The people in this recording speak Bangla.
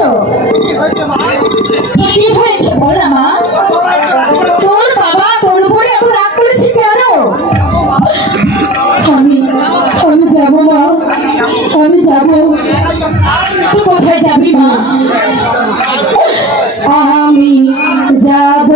এসেছো? কি হয়েছে বল মা? তোর বাবা তোর উপরে এত রাগ করেছে কেন? আমি আমি যাবো মা, আমি যাবো। তুই কোথায় যাবি মা? আমি যাব